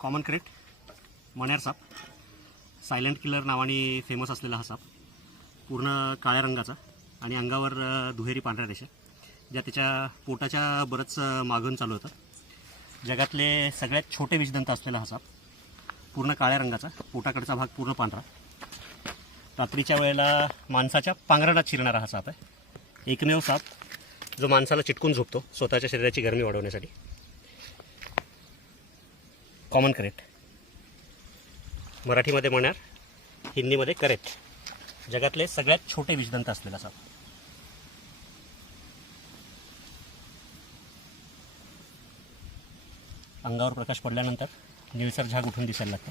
Common crate, मण्यार साप, silent killer नावाने famous असलेला हा साप, पूर्ण काळ्या रंगाचा आणि अंगावर दुहेरी पांढऱ्या रेषा, ज्या त्याच्या पोटाच्या बरंच मागून चालू होतं. जगातले सगळ्यात छोटे विषदंत असलेला हा साप, पूर्ण काळ्या रंगाचा, पोटाकडचा भाग पूर्ण पांढरा, रात्रीच्या वेळेला माणसाच्या पांघरणात शिरणारा हा साप आहे. एकमेव साप जो माणसाला चिटकून झोपतो स्वतःच्या शरीराची गरमी वाढवण्यासाठी. कॉमन करेट, मराठीमध्ये मण्यार, हिंदीमध्ये करेट, जगातले सगळ्यात छोटे विषदंत असलेला साप. अंगावर प्रकाश पडल्यानंतर निळसर झाग उठून दिसायला लागतं.